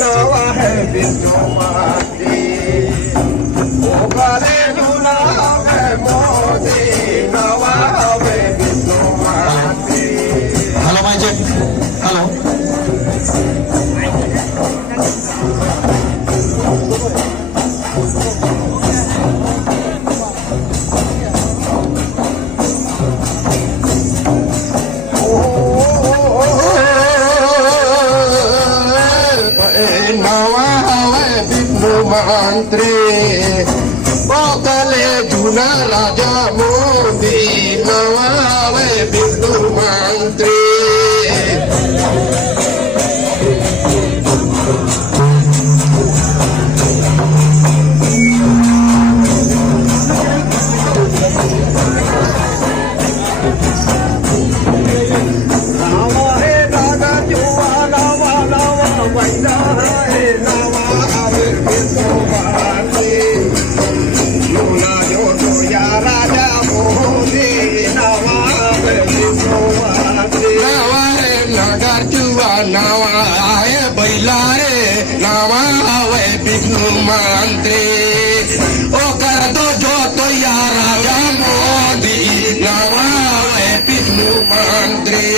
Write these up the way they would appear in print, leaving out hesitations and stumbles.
नवा है बिंदु माती ओगाले जुना है मोदी नवा है बिंदु माती। हेलो भाई जी, हेलो। मंत्री ओगले जुना राजा मोदी नवावे बिंदु मंत्री। नवा है राजा जुआ नवा नवा बैठा है नवा बिंदु मंत्री जुना जो तो या राजा मोदी नवावे बिंदु मंत्री। नवा है नगर जुआ नवा है बैला रे नवा है विष्णु मंत्री। ओ कर दो जो तो या राजा मोदी नवा है विष्णु मंत्री।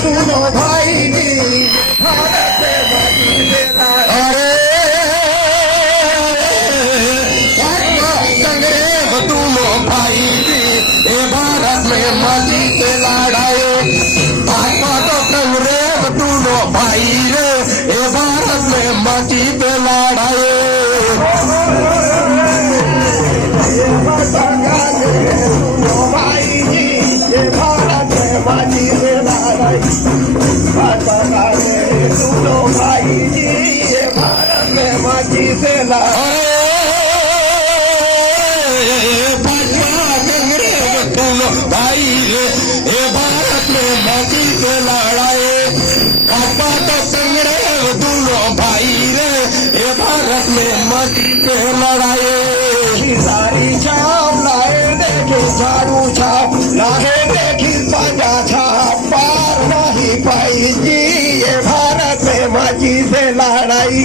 सुनो भाई भारत में मस्जिद लड़ाई दोनों भाई जी ये भारत में माची से लड़ाई भाजपा कांग्रेस दोनों भाई रे ये भारत में माची से लड़ाई भाजपा तो कांग्रेस दोनों भाई रे ये भारत में माची से लड़ाई सारी छाप लाए देखी झाड़ू छाप लाए देखी पंजा छाप पार नहीं पाई जी ये भारत में माची से लड़ाई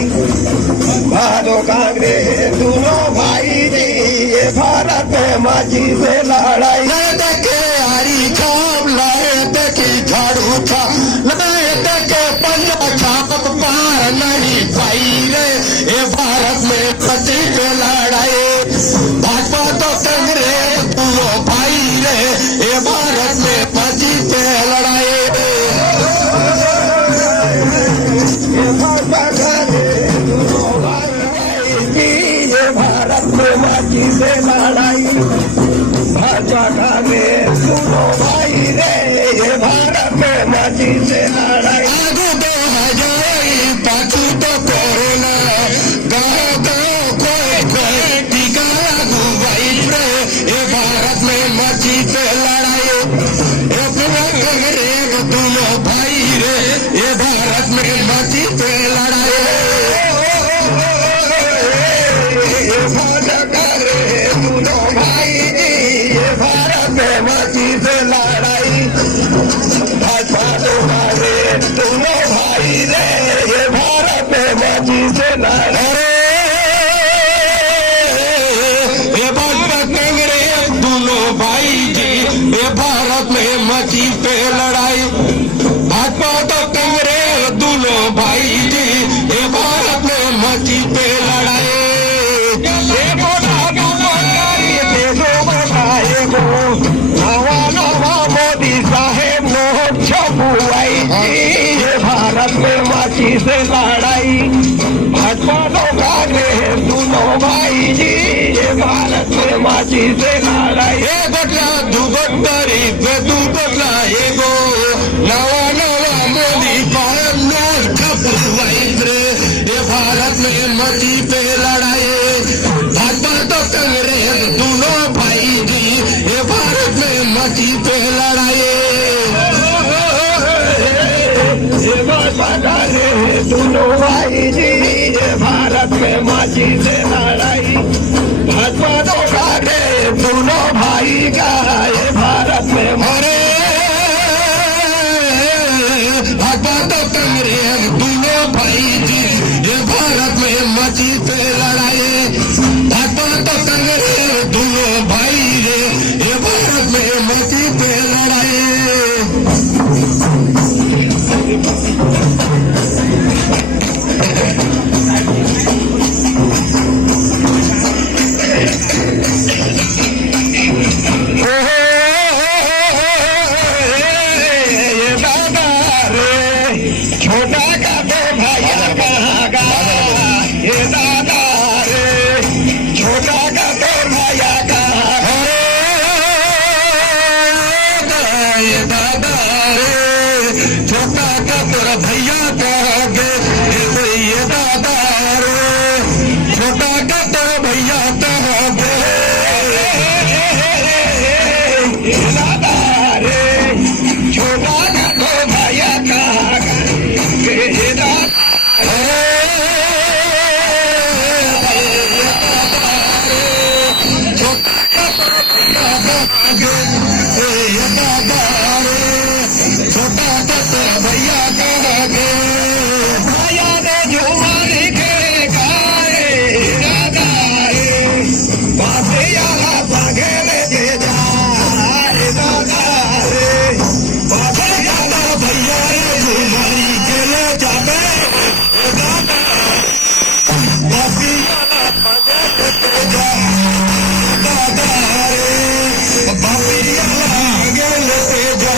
भाजो कांग्रेस दोनों भाई जी ये भारत में माची से लड़ाई लाए देखे हरी छाप लाए देखी झाड़ू छाप लाए देखे पंजा छाप पार नहीं पाई रे ये भारत में माची से लड़ाई भाजपा तो कांग्रेस दोनों भाई रे ये भारत में माची से लड़ाई ये भाजपा कांग्रेस दोनों भाई जी ये भारत में माची से लड़ाई भाजपा कांग्रेस दोनों भाई रे ये भारत में माची से लड़ाई आगू तो हजाई पाछू तो कोरोना गाँव गाँव कोई कोई टीका लागू भाई रे ये भारत में मची से लड़ाई ये पूरा कांग्रेस दोनों भाई रे ये भारत में मची से लड़ाई ये भाजपा कांग्रेस दोनों भाई जी ये भारत में माची से लड़ाई भाजपा तो कांग्रेस दोनों भाई रे ये भारत में माची से लड़ाई ये भाजपा कांग्रेस दोनों भाई जी ये भारत में मची पे लड़ाई भाजपा तो कांग्रेस दोनों भाई जी ये भारत में मची पे लड़ाई नवा नवा मोदी साहेब नोट छपुआई ये भारत में माची से लड़ाई भाजपा तो कांग्रेस दोनों भाई जी ये भारत में माची से लड़ाई ये बटला दू बटरी पे दू बटला एगो नवा नवा मोदी साहेब नोट छपुआई रे ये भारत में मची पे लड़ाई भाजपा तो कांग्रेस दोनों भाई जी ये भारत में मची पे लड़ाई ये भाजपा कांग्रेस दोनों भाई जी ये भारत में माची से लड़ाई भाजपा तो कांग्रेस दोनों भाई का ये भारत में अरे भाजपा तो कांग्रेस दोनों भाई जी ये भारत में मची पे लड़ाई भाजपा तो कांग्रेस दोनों भाई रे ये भारत में मची पे लड़ाई ये दादा रे छोटा का तो भैया कहाँ गा ये दादा रे छोटा का तो भैया कहाँ ये दादा रे छोटा का तोरा भैया कहाँ गे ये दादा रे छोटा का तोरा भैया कहाँ गे ये दादा रे छोटा का तो भैया कहाँ ये दादा छोटा भैया कहाँ गे भैया ने झूमर के गाए दादा रे बातिया संगे लेके जाए दादा रे बातिया भैया झुमारी के ले जाबे दादा रे बापिया आगे लेते जा